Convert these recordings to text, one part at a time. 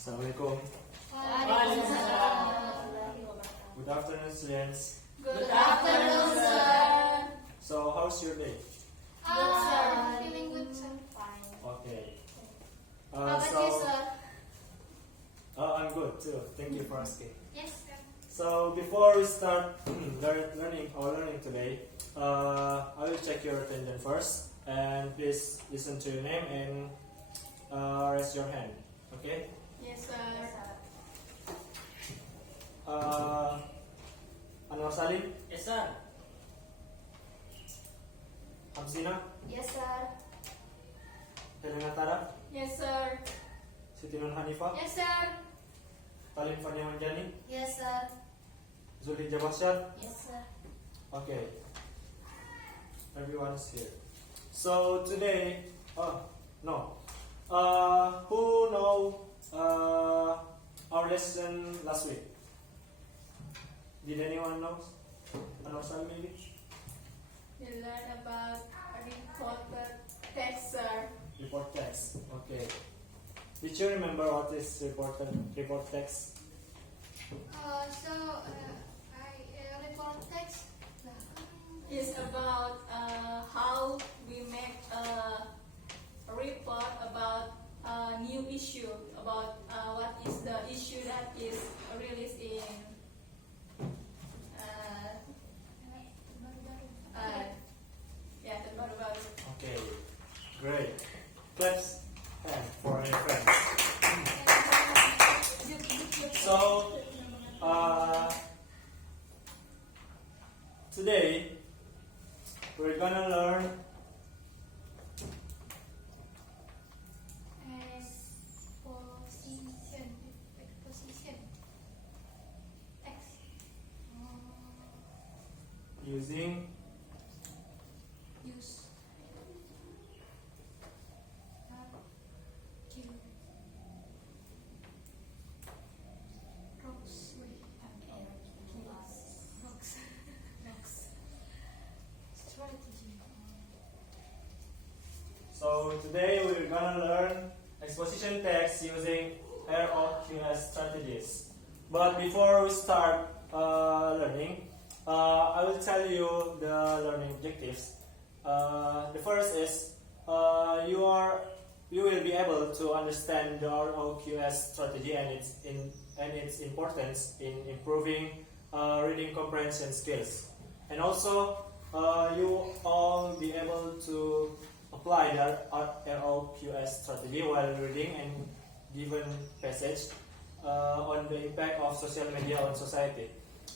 Assalamualaikum. Good afternoon, students. Good afternoon, sir. So, how's your day? Good, sir. Feeling good, sir. Fine. Okay. How about you, sir? I'm good too. Thank you for asking. Yes, sir. So, before we start learning today, I will check your attendance first, and please listen to your name and raise your hand. Okay? Yes, sir. Anwar Salim, Yes, sir. Hamsina, Yes, sir. Helena Tara, Yes, sir. Siti Nur Hanifa, Yes, sir. Talim Fania Manjani, Yes, sir. Zulhi Jabasyar. Yes, sir. Okay, everyone is here. So today, who know our lesson last week? Did anyone know? Anwar Salim maybe? We learned about reported text, sir. Report text. Okay. Did you remember what is report text? Report text is about how we make a report about a new issue, about what is the issue that is released in terbaru-baru. Okay. Great. Claps hand for your friends. So, today we're gonna learn Exposition. Text. using Use. Roqs. Strategy. So today we're gonna learn exposition text using ROQS strategies. But before we start learning, I will tell you the learning objectives. The first is you will be able to understand the ROQS strategy and its importance in improving reading comprehension skills, and also you all be able to apply the ROQS strategy while reading and given passage on the impact of social media on society.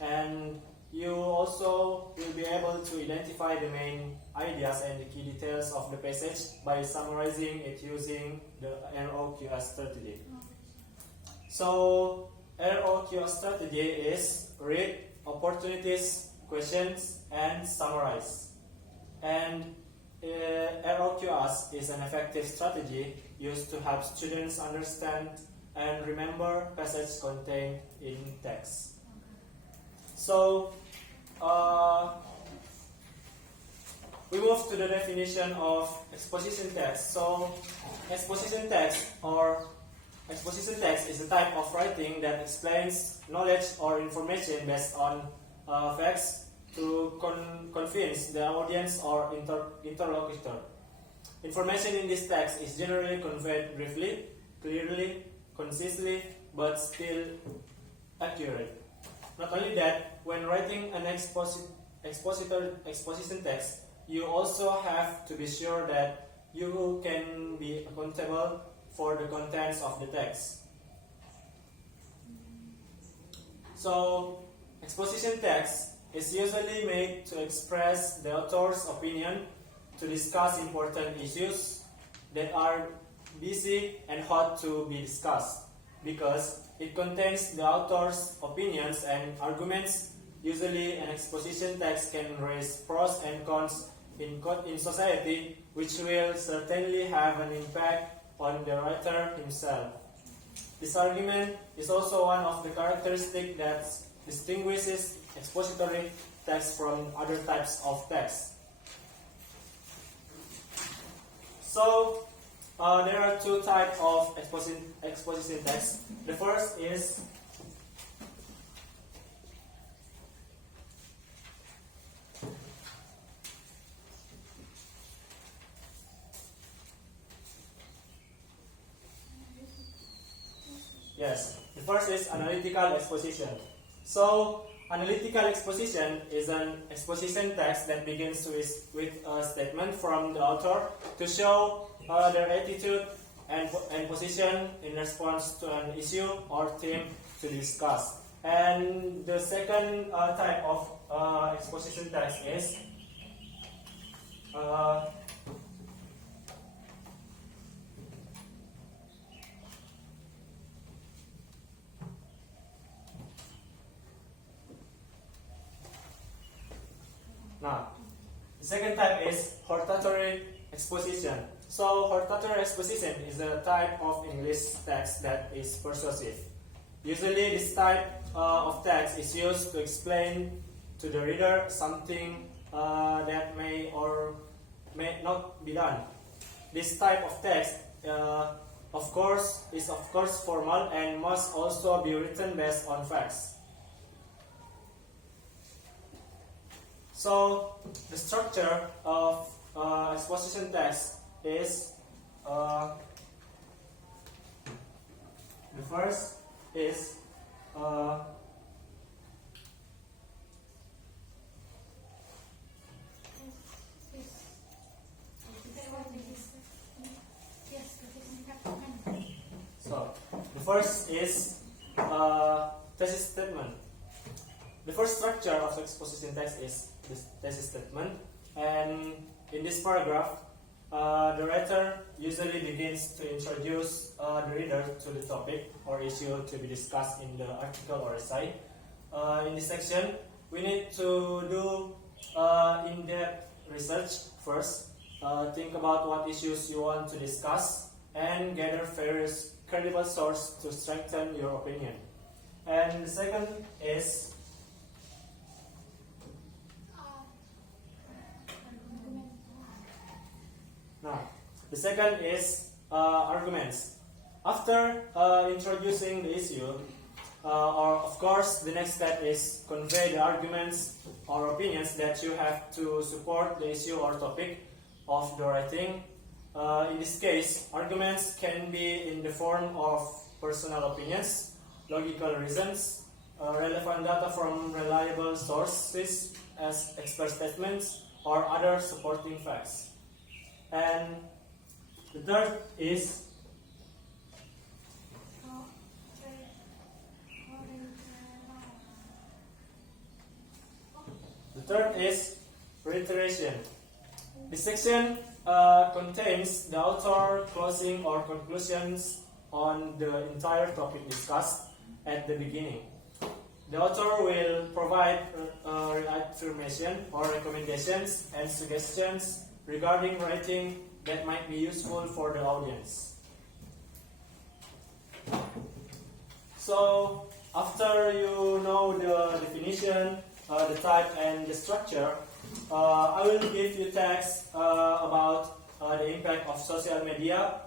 And you also will be able to identify the main ideas and the key details of the passage by summarizing it using the ROQS strategy. So, ROQS strategy is read, opportunities, questions, and summarize. And ROQS is an effective strategy used to help students understand and remember passages contained in text. So, we move to the definition of exposition text. So, exposition text is a type of writing that explains knowledge or information based on facts to convince the audience or interlocutor. Information in this text is generally conveyed briefly, clearly, concisely, but still accurate. Not only that, when writing an exposition text, you also have to be sure that you can be accountable for the contents of the text. So, exposition text is usually made to express the author's opinion, to discuss important issues that are busy and hot to be discussed, because it contains the author's opinions and arguments. Usually, an exposition text can raise pros and cons in society, which will certainly have an impact on the writer himself. This argument is also one of the characteristics that distinguishes expository text from other types of text. So, there are two types of exposition text. The first is the first is analytical exposition. So, analytical exposition is an exposition text that begins with a statement from the author to show their attitude and position in response to an issue or theme to discuss. And the second type of exposition text is now, the second type is hortatory exposition. So, hortatory exposition is a type of English text that is persuasive. Usually, this type of text is used to explain to the reader something that may or may not be done. This type of text, is of course formal and must also be written based on facts. So, the structure of exposition text is the first is thesis statement. The first structure of exposition text is this thesis statement, and in this paragraph, the writer usually begins to introduce the reader to the topic or issue to be discussed in the article or essay. In this section, we need to do in-depth research first, think about what issues you want to discuss, and gather various credible sources to strengthen your opinion. And the second is arguments. After introducing the issue, or of course, the next step is convey the arguments or opinions that you have to support the issue or topic of the writing. In this case, arguments can be in the form of personal opinions, logical reasons, relevant data from reliable sources as expert statements, or other supporting facts. And the third is reiteration. This section contains the author closing or conclusions on the entire topic discussed at the beginning. The author will provide reaffirmation or recommendations and suggestions regarding writing that might be useful for the audience. So, after you know the definition, the type, and the structure, I will give you text about the impact of social media.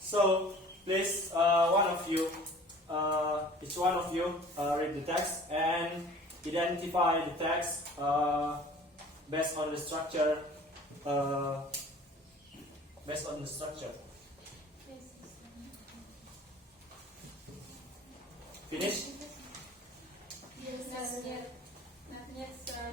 So please, each one of you read the text and identify the text based on the structure. Finish? Yes, not yet. Not yet, sir.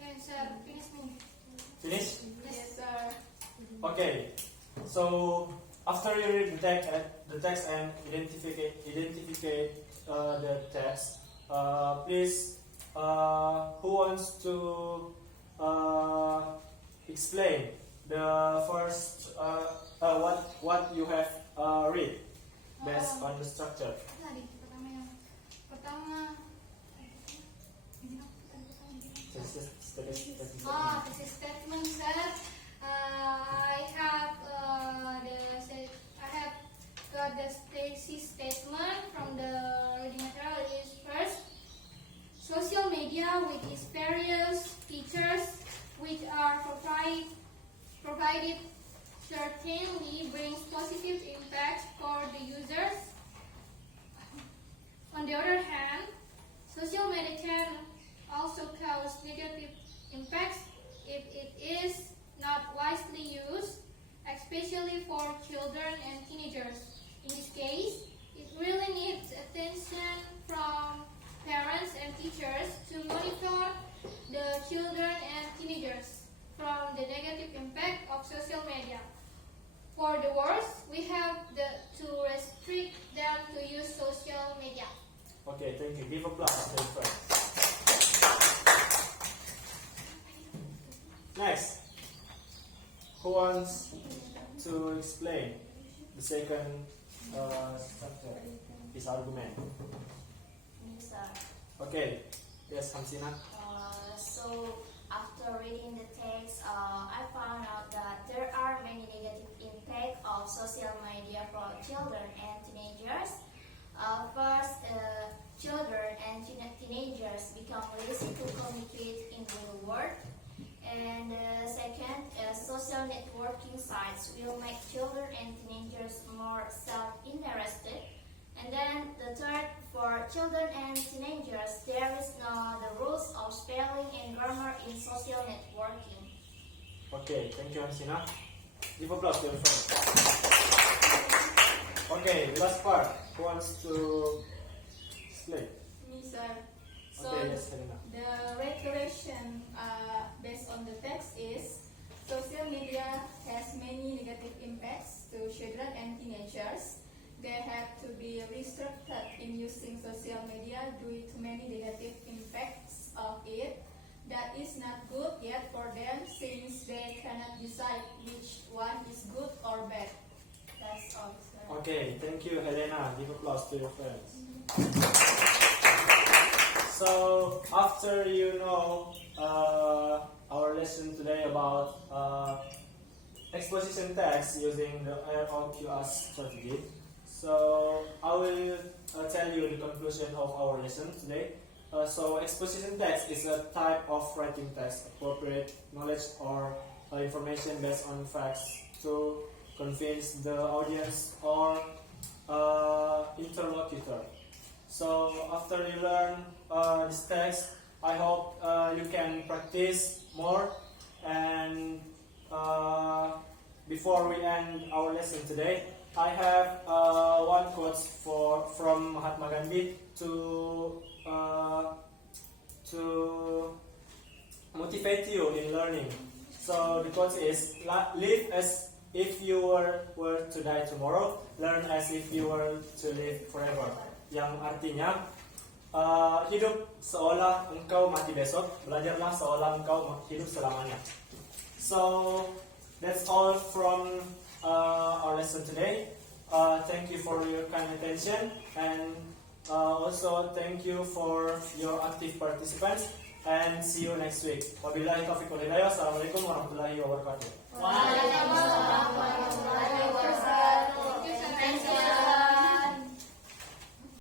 Okay, sir. Finish me. Finish? Yes, sir. Okay. So after you read the text and identify the text, please, who wants to explain the first what you have read based on the structure? Pertama, Thesis statement said I have got the thesis statement from the reading material is first, social media with its various features which are provided certainly brings positive impact for the users. On the other hand, social media can also cause negative impacts if it is not wisely used, especially for children and teenagers. In this case, it really needs attention from parents and teachers to monitor the children and teenagers from the negative impact of social media. For the worst, we have to restrict them to use social media. Okay, thank you. Give applause to the friend. Next, who wants to explain the second structure, this argument? Okay, yes, Hamsina. So after reading the text, I found out that there are many negative impacts of social media for children and teenagers. First, children and teenagers become lazy to communicate in the real world. And second, social networking sites will make children and teenagers more self-interested. And then the third, for children and teenagers, there is the rules of spelling and grammar in social networking. Okay, thank you, Hamsina. Give applause to your friend. Okay, the last part. Who wants to explain? Me, sir. So Okay, yes, Helena. the recreation based on the text is social media has many negative impacts to children and teenagers. They have to be restricted in using social media due to many negative impacts of it. That is not good yet for them since they cannot decide which one is good or bad. That's all, sir. Okay, thank you, Helena. Give applause to your friends. So, after you know our lesson today about exposition text using the ROQs strategy, so I will tell you the conclusion of our lesson today. So, exposition text is a type of writing text, appropriate knowledge or information based on facts to convince the audience or interlocutor. So after you learn this text, I hope you can practice more. And before we end our lesson today, I have one quote from Mahatma Gandhi to motivate you in learning. So the quote is, live as if you were to die tomorrow, learn as if you were to live forever. Yang artinya, hidup seolah engkau mati besok, belajarlah seolah engkau hidup selamanya. So that's all from our lesson today. Thank you for your kind attention, and also thank you for your active participants, and see you next week. Wabillahi taufiq wal hidayah. Assalamualaikum warahmatullahi wabarakatuh. Waalaikumsalam warahmatullahi wabarakatuh.